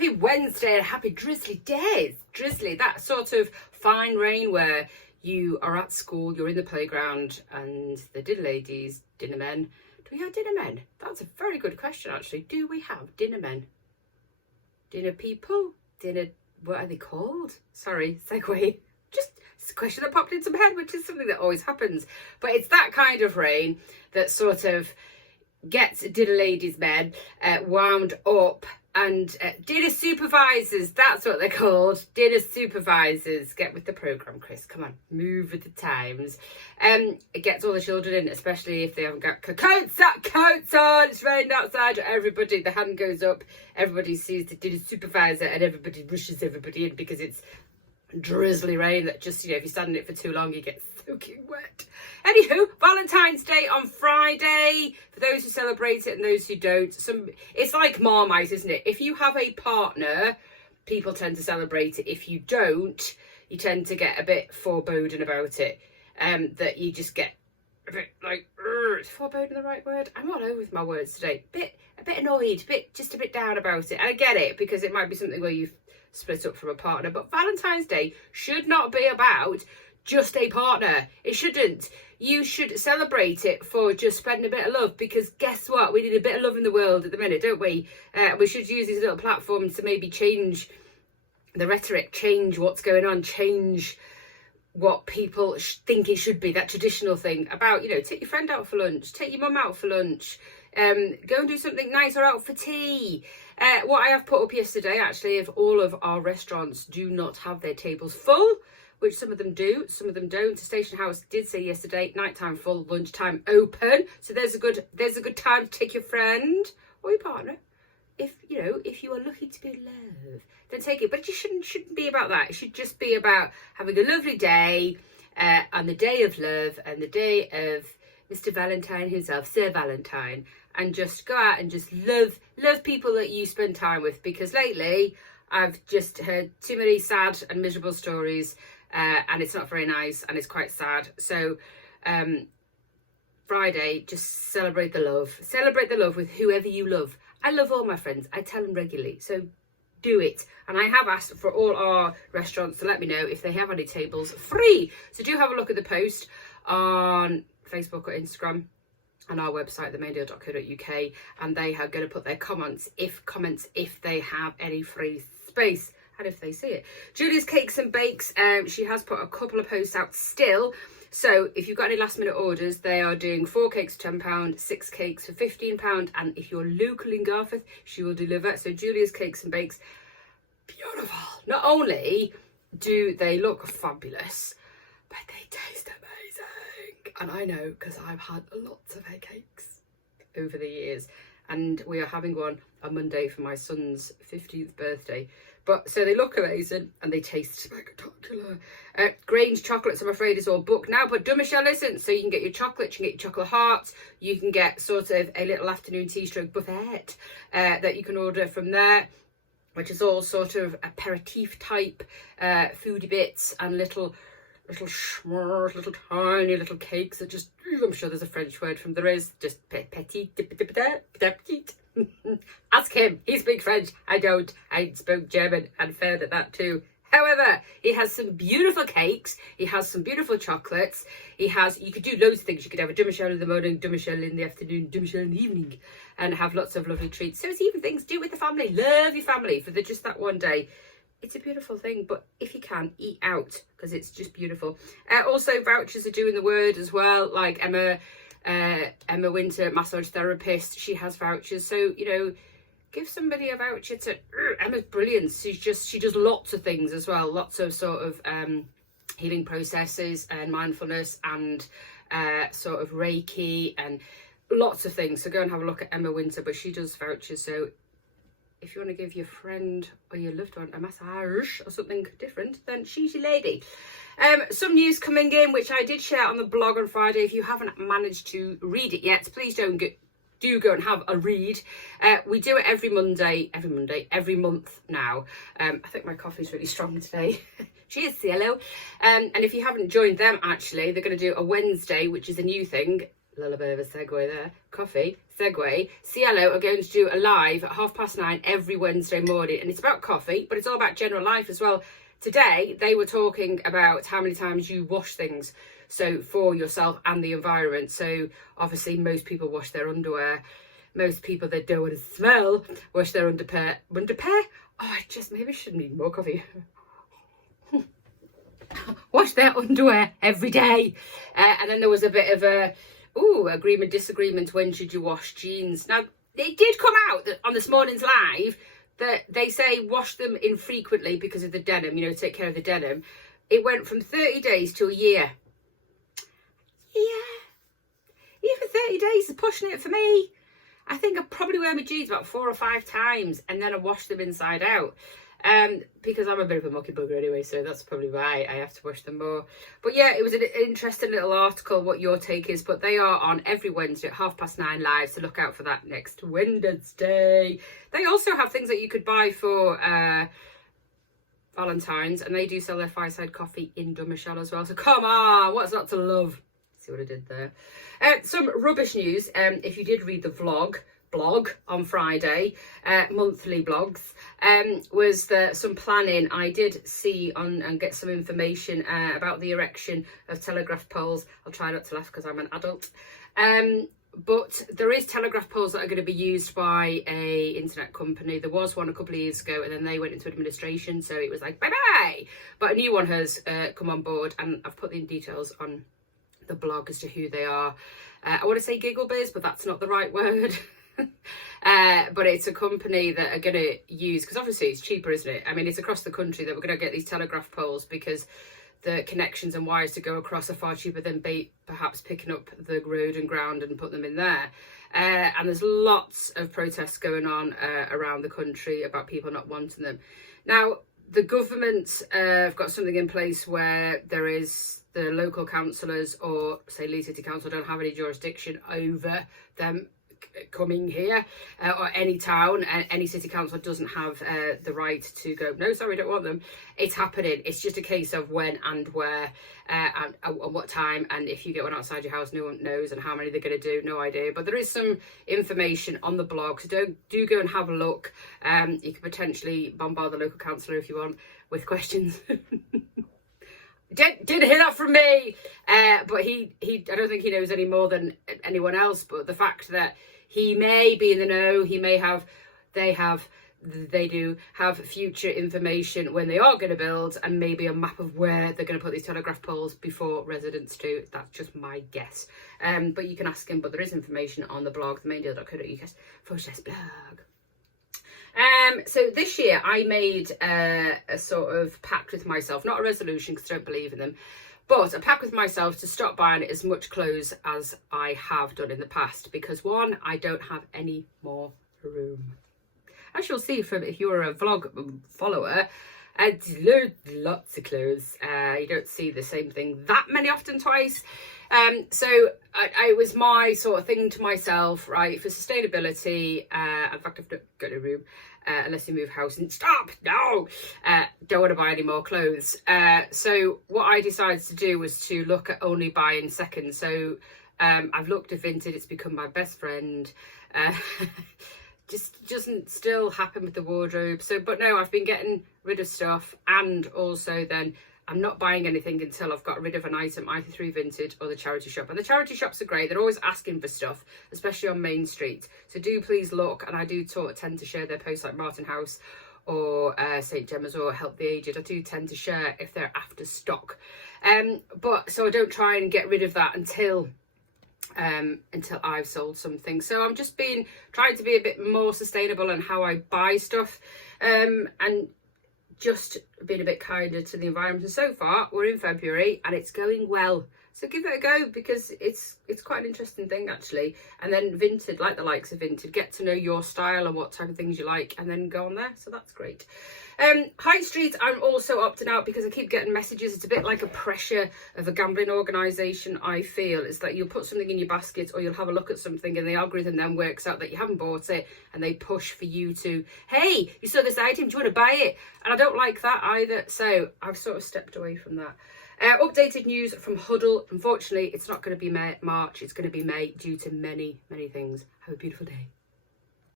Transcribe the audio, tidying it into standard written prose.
happy Wednesday and happy drizzly days. Drizzly, that sort of fine rain where you are at school, you're in the playground, and the dinner ladies, dinner men. Do we have dinner men? That's a very good question, actually. Do we have dinner men? Dinner people? Dinner, what are they called? Sorry, segue. Just it's a question that popped into my head, which is something that always happens. But it's that kind of rain that sort of gets dinner ladies men wound up, and dinner supervisors, that's what they're called. Dinner supervisors. Get with the programme, Chris. Come on, move with the times. It gets all the children in, especially if they haven't got coats on. It's raining outside. Everybody, the hand goes up. Everybody sees the dinner supervisor and everybody rushes everybody in because it's drizzly rain that just, you know, if you stand in it for too long, you get soaking wet. Anywho, Valentine's Day on Friday, for those who celebrate it and those who don't. It's like Marmite, isn't it? If you have a partner, people tend to celebrate it. If you don't, you tend to get a bit foreboding about it. That you just get a bit like, is foreboding the right word? I'm all over with my words today. A bit annoyed, just a bit down about it. And I get it, because it might be something where you've split up from a partner, but Valentine's Day should not be about just a partner. It shouldn't. You should celebrate it for just spreading a bit of love, because guess what? We need a bit of love in the world at the minute, don't we? We should use these little platforms to maybe change the rhetoric, change what's going on, change what people think it should be, that traditional thing about, you know, take your friend out for lunch, take your mum out for lunch, go and do something nice, or out for tea. What I have put up yesterday, actually, if all of our restaurants do not have their tables full, which some of them do, some of them don't. Station House did say yesterday, nighttime full, lunchtime open. So there's a good time to take your friend or your partner. If you are lucky to be in love, then take it. But it shouldn't be about that. It should just be about having a lovely day, on the day of love and the day of Mr. Valentine himself, Sir Valentine, and just go out and just love people that you spend time with. Because lately I've just heard too many sad and miserable stories, and it's not very nice, and it's quite sad. So Friday, just celebrate the love with whoever you love. I love all my friends. I tell them regularly, so do it. And I have asked for all our restaurants to let me know if they have any tables free. So do have a look at the post on Facebook or Instagram on our website, themaindeal.co.uk, and they are going to put their comments if they have any free space and if they see it. Julia's Cakes and Bakes, she has put a couple of posts out still. So if you've got any last minute orders, they are doing 4 cakes for £10, 6 cakes for £15, and if you're local in Garforth, she will deliver. So Julia's Cakes and Bakes, beautiful. Not only do they look fabulous, but they taste amazing. And I know, because I've had lots of her cakes over the years, and we are having one on Monday for my son's 15th birthday. But so they look amazing and they taste spectacular. Grange chocolates, I'm afraid, is all booked now, but do Michelle listen, so you can get your chocolate, you can get your chocolate hearts, you can get sort of a little afternoon tea stroke buffet that you can order from there, which is all sort of aperitif type foodie bits and little schmores, little tiny little cakes that just, I'm sure there's a French word from there is, just petit. Ask him, he speaks French, I don't. I spoke German and failed at that too. However, he has some beautiful cakes, he has some beautiful chocolates, you could do loads of things. You could have a demi-shell in the morning, demi-shell in the afternoon, demi-shell in the evening, and have lots of lovely treats. So it's even things to do with the family. Love your family for just that one day. It's a beautiful thing, but if you can, eat out, because it's just beautiful. Also, vouchers are doing the word as well, like Emma Winter, massage therapist, she has vouchers. So, you know, give somebody a voucher to Emma's brilliant. She does lots of things as well, lots of sort of healing processes and mindfulness and sort of Reiki and lots of things. So go and have a look at Emma Winter, but she does vouchers. So if you want to give your friend or your loved one a massage or something different, then she's your lady. Some news coming in, which I did share on the blog on Friday. If you haven't managed to read it yet, please do go and have a read. We do it every month now. I think my coffee's really strong today. Cheers, Cielo. And if you haven't joined them, actually, they're going to do a Wednesday, which is a new thing. A little bit of a segue there. Coffee, segue, Cielo are going to do a live at 9:30 every Wednesday morning, and it's about coffee, but it's all about general life as well. Today, they were talking about how many times you wash things, so for yourself and the environment. So obviously most people wash their underwear. Most people that don't want to smell wash their underwear. Oh, maybe I should need more coffee. Wash their underwear every day. And then there was a bit of a agreement, disagreement. When should you wash jeans? Now, it did come out that on this morning's live that they say wash them infrequently because of the denim, take care of the denim. It went from 30 days to a year. Yeah. Even 30 days is pushing it for me. I think I probably wear my jeans about 4 or 5 times and then I wash them inside out. Because I'm a bit of a mucky bugger anyway, so that's probably why I have to wash them more. But yeah, it was an interesting little article what your take is, but they are on every Wednesday at 9:30 live, so look out for that next Wednesday. They also have things that you could buy for Valentines, and they do sell their fireside coffee in Dummershell as well, so come on, what's not to love? See what I did there? Some rubbish news. If you did read the blog on Friday, monthly blogs, was that some planning I did see on and get some information about the erection of telegraph poles. I'll try not to laugh because I'm an adult. But there is telegraph poles that are going to be used by a internet company. There was one a couple of years ago and then they went into administration, so it was like bye-bye. But a new one has come on board, and I've put the details on the blog as to who they are. I want to say Gigglebiz, but that's not the right word. But it's a company that are going to use, because obviously it's cheaper, isn't it? I mean, it's across the country that we're going to get these telegraph poles because the connections and wires to go across are far cheaper than perhaps picking up the road and ground and put them in there. And there's lots of protests going on around the country about people not wanting them. Now, the government have got something in place where there is the local councillors, or say Leeds City Council, don't have any jurisdiction over them coming here, or any town, any city council doesn't have the right to go, no, sorry, don't want them. It's happening. It's just a case of when and where and what time, and if you get one outside your house, no one knows, and how many they're going to do, no idea. But there is some information on the blog, so do go and have a look. You could potentially bombard the local councillor if you want with questions. Didn't hear that from me, but he I don't think he knows any more than anyone else. But the fact that he may be in the know, they do have future information when they are going to build, and maybe a map of where they're going to put these telegraph poles before residents do. That's just my guess. But you can ask him. But there is information on the blog, themaindeal.co.uk / blog. So this year I made a sort of pact with myself, not a resolution because I don't believe in them, but a pact with myself to stop buying as much clothes as I have done in the past, because one, I don't have any more room. As you'll see from if you're a vlog follower, I do lots of clothes. You don't see the same thing that often twice. So it was my sort of thing to myself, right, for sustainability. In fact, I've not got a room unless you move house and stop. No, don't want to buy any more clothes. So what I decided to do was to look at only buying second. So I've looked at Vinted. It's become my best friend. Just doesn't still happen with the wardrobe. So, but no, I've been getting rid of stuff, and also then I'm not buying anything until I've got rid of an item, either through Vinted or the charity shop. And the charity shops are great. They're always asking for stuff, especially on Main Street. So do please look. And I do tend to share their posts, like Martin House or St Gemma's or Help the Aged. I do tend to share if they're after stock. But so I don't try and get rid of that until I've sold something. So I'm just trying to be a bit more sustainable in how I buy stuff, and just being a bit kinder to the environment. And so far we're in February and it's going well, so give it a go, because it's quite an interesting thing actually. And then Vinted, like the likes of Vinted, get to know your style and what type of things you like, and then go on there. So that's great. High Street, I'm also opting out because I keep getting messages. It's a bit like a pressure of a gambling organisation, I feel. It's that you'll put something in your basket, or you'll have a look at something and the algorithm then works out that you haven't bought it, and they push for you to, hey, you saw this item, do you want to buy it? And I don't like that either. So I've sort of stepped away from that. Updated news from Huddle. Unfortunately, it's not going to be March. It's going to be May due to many, many things. Have a beautiful day.